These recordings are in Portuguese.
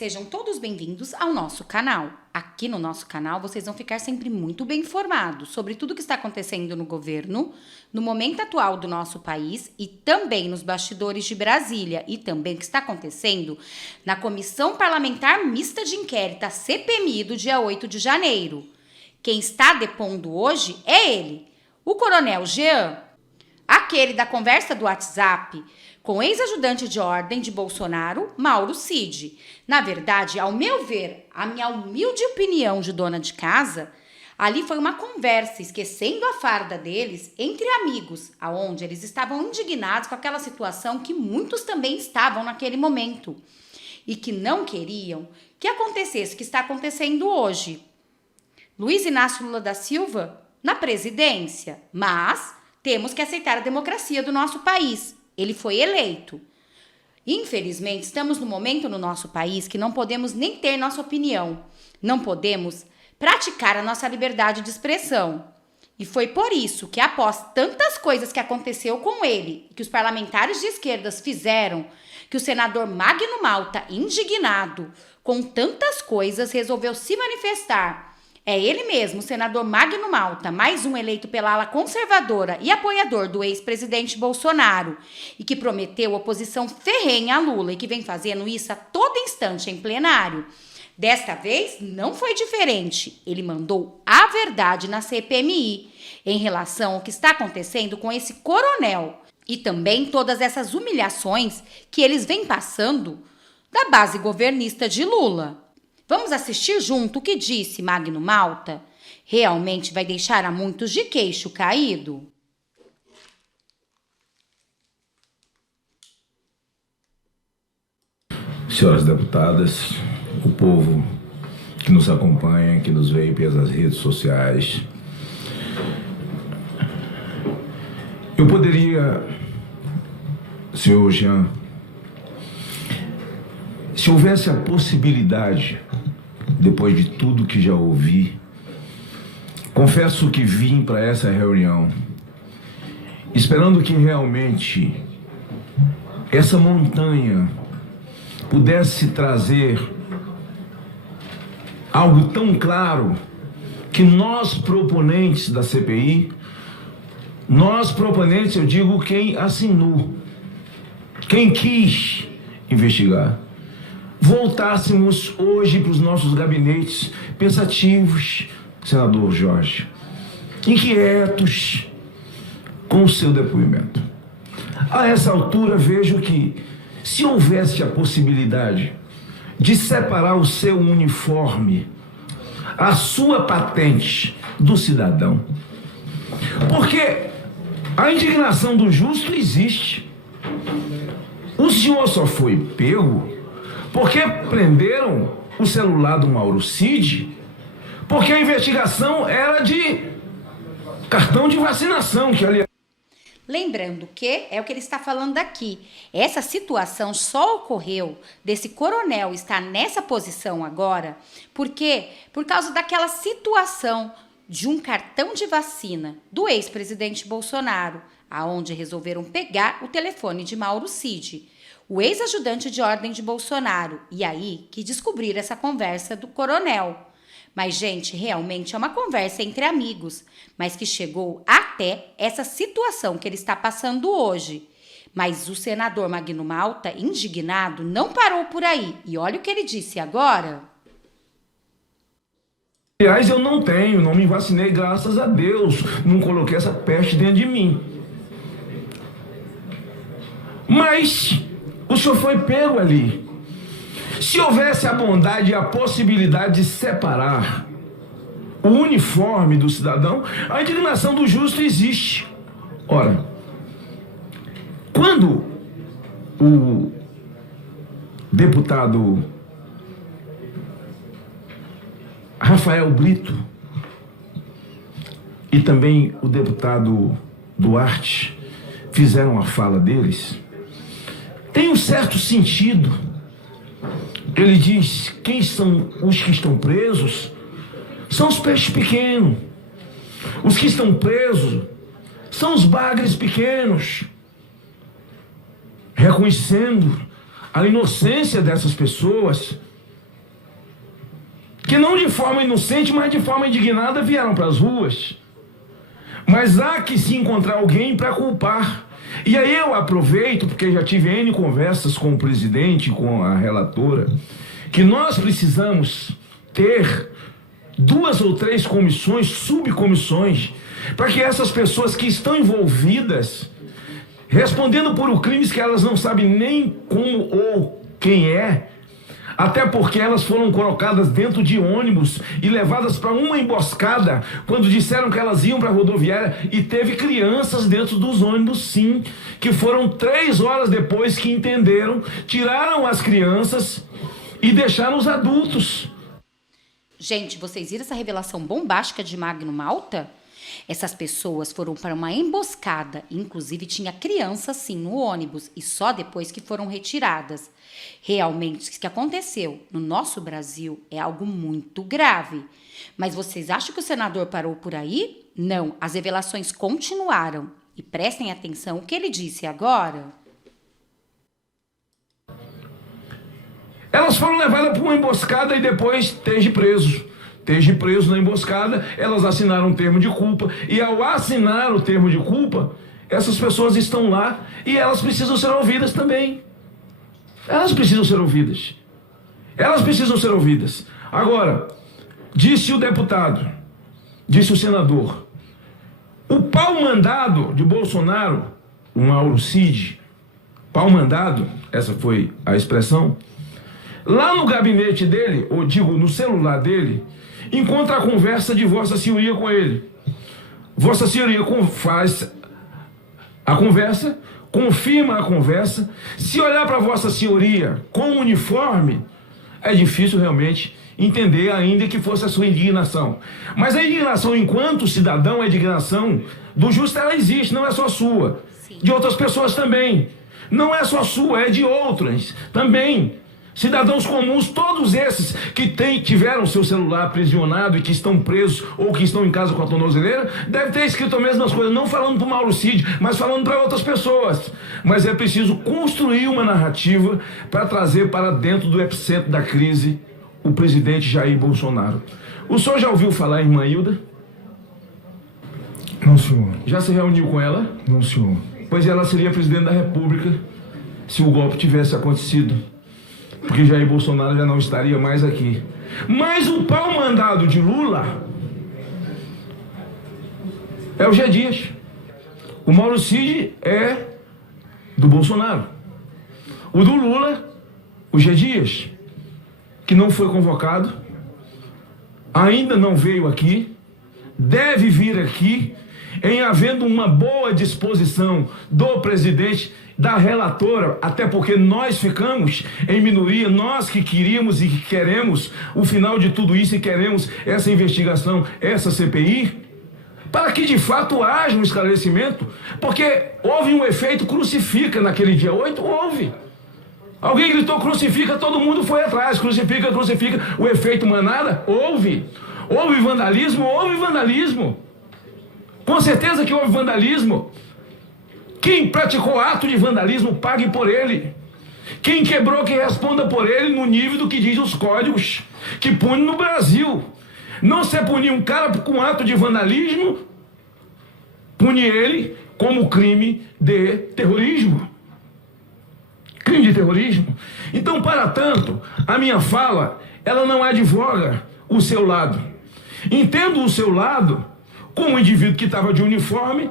Sejam todos bem-vindos ao nosso canal. Aqui no nosso canal vocês vão ficar sempre muito bem informados sobre tudo que está acontecendo no governo, no momento atual do nosso país e também nos bastidores de Brasília e também o que está acontecendo na Comissão Parlamentar Mista de Inquérito, a CPMI, do dia 8 de janeiro. Quem está depondo hoje é ele, o Coronel Jean, aquele da conversa do WhatsApp com o ex-ajudante de ordem de Bolsonaro, Mauro Cid. Na verdade, ao meu ver, a minha humilde opinião de dona de casa, ali foi uma conversa, esquecendo a farda deles, entre amigos, aonde eles estavam indignados com aquela situação que muitos também estavam naquele momento e que não queriam que acontecesse o que está acontecendo hoje. Luiz Inácio Lula da Silva na presidência, mas temos que aceitar a democracia do nosso país. Ele foi eleito. Infelizmente, estamos num momento no nosso país que não podemos nem ter nossa opinião. Não podemos praticar a nossa liberdade de expressão. E foi por isso que, após tantas coisas que aconteceu com ele, que os parlamentares de esquerdas fizeram, que o senador Magno Malta, indignado com tantas coisas, resolveu se manifestar. É ele mesmo, o senador Magno Malta, mais um eleito pela ala conservadora e apoiador do ex-presidente Bolsonaro, e que prometeu oposição ferrenha a Lula e que vem fazendo isso a todo instante em plenário. Desta vez, não foi diferente. Ele mandou a verdade na CPMI em relação ao que está acontecendo com esse coronel e também todas essas humilhações que eles vêm passando da base governista de Lula. Vamos assistir junto o que disse Magno Malta? Realmente vai deixar a muitos de queixo caído? Senhoras deputadas, o povo que nos acompanha, que nos vê pelas redes sociais, eu poderia, senhor Jean, se houvesse a possibilidade, depois de tudo que já ouvi, confesso que vim para essa reunião esperando que realmente essa montanha pudesse trazer algo tão claro que nós, proponentes da CPI, nós proponentes, eu digo quem assinou, quem quis investigar, voltássemos hoje para os nossos gabinetes pensativos, senador Jorge, inquietos com o seu depoimento. A essa altura vejo que, se houvesse a possibilidade de separar o seu uniforme, a sua patente do cidadão, porque a indignação do justo existe. O senhor só foi pego porque prenderam o celular do Mauro Cid, porque a investigação era de cartão de vacinação, que aliás... Lembrando que é o que ele está falando aqui. Essa situação só ocorreu desse coronel estar nessa posição agora, porque por causa daquela situação de um cartão de vacina do ex-presidente Bolsonaro, aonde resolveram pegar o telefone de Mauro Cid, o ex-ajudante de ordem de Bolsonaro, e aí que descobriram essa conversa do coronel. Mas, gente, realmente é uma conversa entre amigos, mas que chegou até essa situação que ele está passando hoje. Mas o senador Magno Malta, indignado, não parou por aí. E olha o que ele disse agora. Aliás, eu não me vacinei, graças a Deus. Não coloquei essa peste dentro de mim. Mas o senhor foi pego ali. Se houvesse a bondade e a possibilidade de separar o uniforme do cidadão, a indignação do justo existe. Ora, quando o deputado Rafael Brito e também o deputado Duarte fizeram a fala deles, tem um certo sentido. Ele diz: quem são os que estão presos? São os peixes pequenos. Os que estão presos são os bagres pequenos. Reconhecendo a inocência dessas pessoas, que não de forma inocente, mas de forma indignada vieram para as ruas. Mas há que se encontrar alguém para culpar. E aí eu aproveito, porque já tive N conversas com o presidente, com a relatora, que nós precisamos ter 2 ou 3 comissões, subcomissões, para que essas pessoas que estão envolvidas, respondendo por crimes que elas não sabem nem como ou quem é, até porque elas foram colocadas dentro de ônibus e levadas para uma emboscada quando disseram que elas iam para a rodoviária, e teve crianças dentro dos ônibus, sim, que foram 3 horas depois que entenderam, tiraram as crianças e deixaram os adultos. Gente, vocês viram essa revelação bombástica de Magno Malta? Essas pessoas foram para uma emboscada, inclusive tinha criança sim no ônibus, e só depois que foram retiradas. Realmente, o que aconteceu no nosso Brasil é algo muito grave. Mas vocês acham que o senador parou por aí? Não, as revelações continuaram. E prestem atenção o que ele disse agora. Elas foram levadas para uma emboscada e depois esteja preso. Esteja preso na emboscada, elas assinaram um termo de culpa. E ao assinar o termo de culpa, essas pessoas estão lá e elas precisam ser ouvidas também. Elas precisam ser ouvidas. Elas precisam ser ouvidas. Agora, disse o deputado, disse o senador, o pau-mandado de Bolsonaro, o Mauro Cid, pau-mandado, essa foi a expressão, lá no gabinete dele, ou digo, no celular dele, encontra a conversa de Vossa Senhoria com ele. Vossa Senhoria faz a conversa, confirma a conversa. Se olhar para Vossa Senhoria com uniforme, é difícil realmente entender, ainda que fosse a sua indignação. Mas a indignação enquanto cidadão, a indignação do justo, ela existe, não é só sua. Sim. De outras pessoas também. Não é só sua, é de outras também. Cidadãos comuns, todos esses que tiveram seu celular aprisionado e que estão presos ou que estão em casa com a tornozeleira, devem ter escrito as mesmas coisas, não falando para o Mauro Cid, mas falando para outras pessoas. Mas é preciso construir uma narrativa para trazer para dentro do epicentro da crise o presidente Jair Bolsonaro. O senhor já ouviu falar em irmã Hilda? Não, senhor. Já se reuniu com ela? Não, senhor. Pois ela seria presidente da República se o golpe tivesse acontecido. Porque Jair Bolsonaro já não estaria mais aqui. Mas o pau-mandado de Lula é o G. Dias. O Mauro Cid é do Bolsonaro. O do Lula, o G. Dias, que não foi convocado, ainda não veio aqui, deve vir aqui, em havendo uma boa disposição do presidente, da relatora, até porque nós ficamos em minoria, nós que queríamos e que queremos o final de tudo isso e queremos essa investigação, essa CPI, para que de fato haja um esclarecimento, porque houve um efeito crucifica naquele dia 8, houve. Alguém gritou crucifica, todo mundo foi atrás, crucifica, crucifica, o efeito manada, houve. Houve vandalismo, houve vandalismo. Com certeza que houve vandalismo. Quem praticou ato de vandalismo, pague por ele. Quem quebrou, que responda por ele no nível do que diz os códigos que pune no Brasil. Não se punir um cara com ato de vandalismo, pune ele como crime de terrorismo. Crime de terrorismo. Então, para tanto, a minha fala, ela não advoga o seu lado. Entendo o seu lado como um indivíduo que estava de uniforme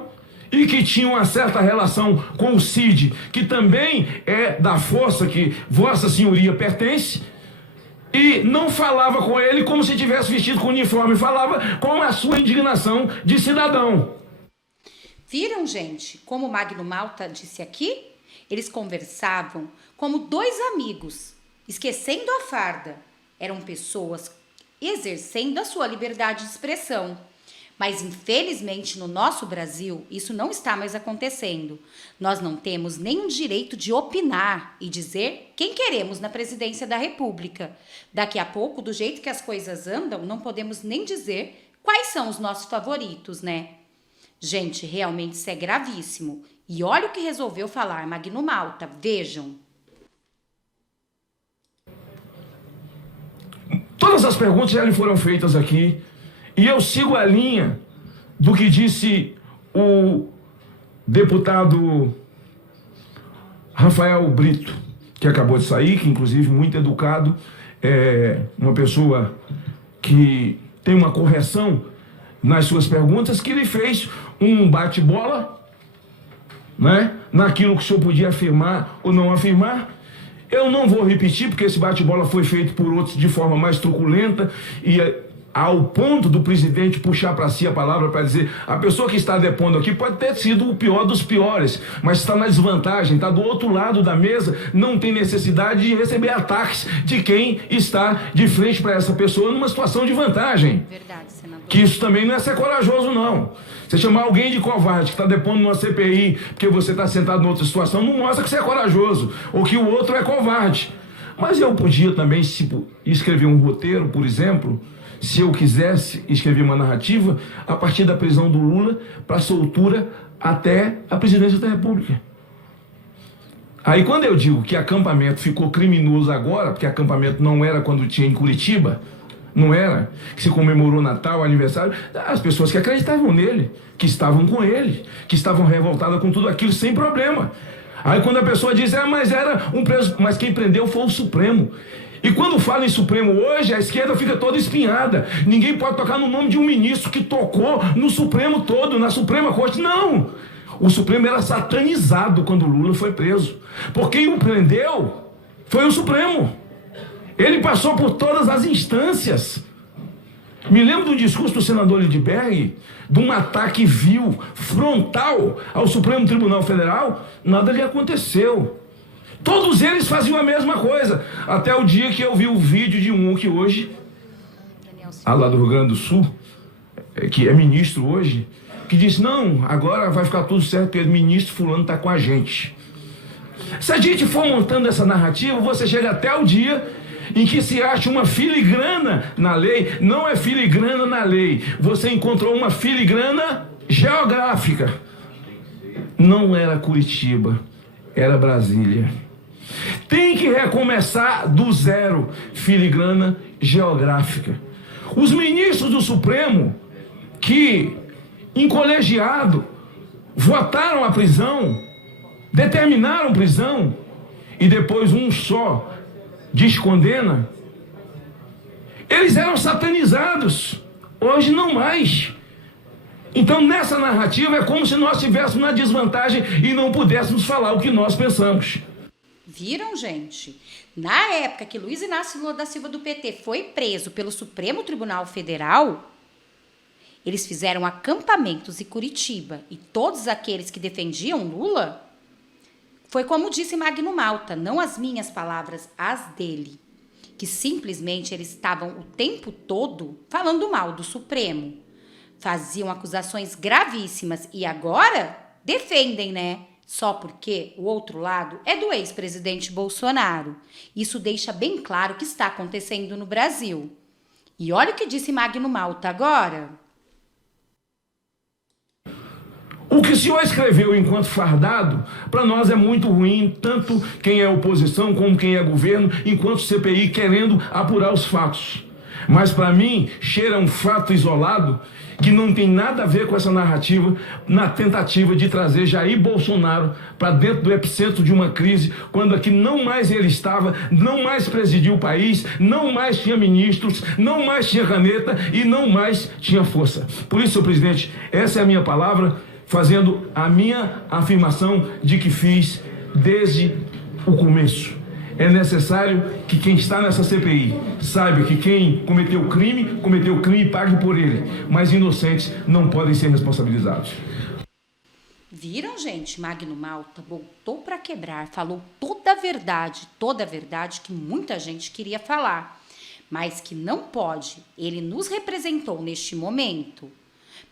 e que tinha uma certa relação com o Cid, que também é da força que Vossa Senhoria pertence, e não falava com ele como se tivesse vestido com uniforme, falava com a sua indignação de cidadão. Viram, gente, como o Magno Malta disse aqui? Eles conversavam como 2 amigos, esquecendo a farda. Eram pessoas exercendo a sua liberdade de expressão. Mas, infelizmente, no nosso Brasil, isso não está mais acontecendo. Nós não temos nenhum direito de opinar e dizer quem queremos na presidência da República. Daqui a pouco, do jeito que as coisas andam, não podemos nem dizer quais são os nossos favoritos, né? Gente, realmente isso é gravíssimo. E olha o que resolveu falar Magno Malta. Vejam. Toda Todas as perguntas já lhe foram feitas aqui. E eu sigo a linha do que disse o deputado Rafael Brito, que acabou de sair, que inclusive muito educado, é uma pessoa que tem uma correção nas suas perguntas, que ele fez um bate-bola, né, naquilo que o senhor podia afirmar ou não afirmar. Eu não vou repetir, porque esse bate-bola foi feito por outros de forma mais truculenta e ao ponto do presidente puxar para si a palavra para dizer: a pessoa que está depondo aqui pode ter sido o pior dos piores, mas está na desvantagem, está do outro lado da mesa, não tem necessidade de receber ataques de quem está de frente para essa pessoa numa situação de vantagem. Verdade, senador. Que isso também não é ser corajoso, não. Você chamar alguém de covarde que está depondo numa CPI porque você está sentado em outra situação, não mostra que você é corajoso ou que o outro é covarde. Mas eu podia também escrever um roteiro, por exemplo, se eu quisesse escrever uma narrativa a partir da prisão do Lula para a soltura até a presidência da República. Aí quando eu digo que acampamento ficou criminoso agora, porque acampamento não era quando tinha em Curitiba, não era, que se comemorou Natal, aniversário, as pessoas que acreditavam nele, que estavam com ele, que estavam revoltadas com tudo aquilo sem problema. Aí quando a pessoa diz: mas era um preso, mas quem prendeu foi o Supremo. E quando fala em Supremo hoje, a esquerda fica toda espinhada. Ninguém pode tocar no nome de um ministro que tocou no Supremo todo, na Suprema Corte. Não! O Supremo era satanizado quando o Lula foi preso. Porque quem o prendeu foi o Supremo. Ele passou por todas as instâncias. Me lembro do discurso do senador Lindbergh, de um ataque vil, frontal ao Supremo Tribunal Federal. Nada lhe aconteceu. Todos eles faziam a mesma coisa. Até o dia que eu vi o vídeo de um que hoje, lá do Rio Grande do Sul, que é ministro hoje, que disse: não, agora vai ficar tudo certo porque o ministro fulano está com a gente. Se a gente for montando essa narrativa, você chega até o dia em que se acha uma filigrana na lei. Não é filigrana na lei. Você encontrou uma filigrana geográfica. Não era Curitiba, era Brasília. Tem que recomeçar do zero, filigrana geográfica. Os ministros do Supremo, que em colegiado votaram a prisão, determinaram prisão, e depois um só descondena, eles eram satanizados. Hoje não mais. Então nessa narrativa é como se nós estivéssemos na desvantagem e não pudéssemos falar o que nós pensamos. Viram, gente? Na época que Luiz Inácio Lula da Silva do PT foi preso pelo Supremo Tribunal Federal, eles fizeram acampamentos em Curitiba, e todos aqueles que defendiam Lula, foi como disse Magno Malta, não as minhas palavras, as dele, que simplesmente eles estavam o tempo todo falando mal do Supremo. Faziam acusações gravíssimas e agora defendem, né? Só porque o outro lado é do ex-presidente Bolsonaro. Isso deixa bem claro o que está acontecendo no Brasil. E olha o que disse Magno Malta agora. O que o senhor escreveu enquanto fardado, para nós é muito ruim, tanto quem é oposição como quem é governo, enquanto CPI querendo apurar os fatos. Mas para mim, cheira um fato isolado que não tem nada a ver com essa narrativa, na tentativa de trazer Jair Bolsonaro para dentro do epicentro de uma crise, quando aqui não mais ele estava, não mais presidiu o país, não mais tinha ministros, não mais tinha caneta e não mais tinha força. Por isso, senhor presidente, essa é a minha palavra, fazendo a minha afirmação de que fiz desde o começo. É necessário que quem está nessa CPI saiba que quem cometeu o crime e pague por ele. Mas inocentes não podem ser responsabilizados. Viram, gente? Magno Malta voltou para quebrar, falou toda a verdade que muita gente queria falar, mas que não pode. Ele nos representou neste momento.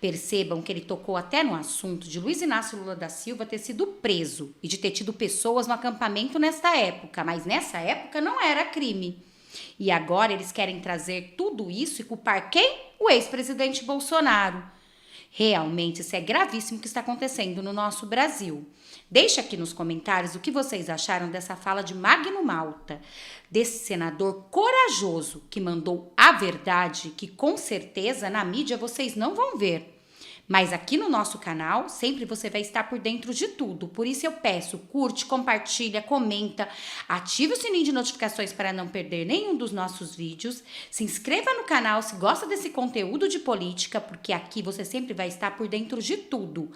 Percebam que ele tocou até no assunto de Luiz Inácio Lula da Silva ter sido preso e de ter tido pessoas no acampamento nesta época, mas nessa época não era crime. E agora eles querem trazer tudo isso e culpar quem? O ex-presidente Bolsonaro. Realmente, isso é gravíssimo que está acontecendo no nosso Brasil. Deixe aqui nos comentários o que vocês acharam dessa fala de Magno Malta, desse senador corajoso que mandou a verdade, que com certeza na mídia vocês não vão ver. Mas aqui no nosso canal, sempre você vai estar por dentro de tudo. Por isso eu peço, curte, compartilha, comenta, ative o sininho de notificações para não perder nenhum dos nossos vídeos. Se inscreva no canal se gosta desse conteúdo de política, porque aqui você sempre vai estar por dentro de tudo.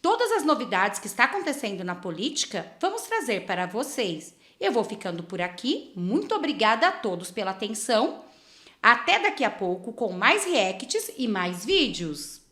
Todas as novidades que está acontecendo na política, vamos trazer para vocês. Eu vou ficando por aqui. Muito obrigada a todos pela atenção. Até daqui a pouco com mais reacts e mais vídeos.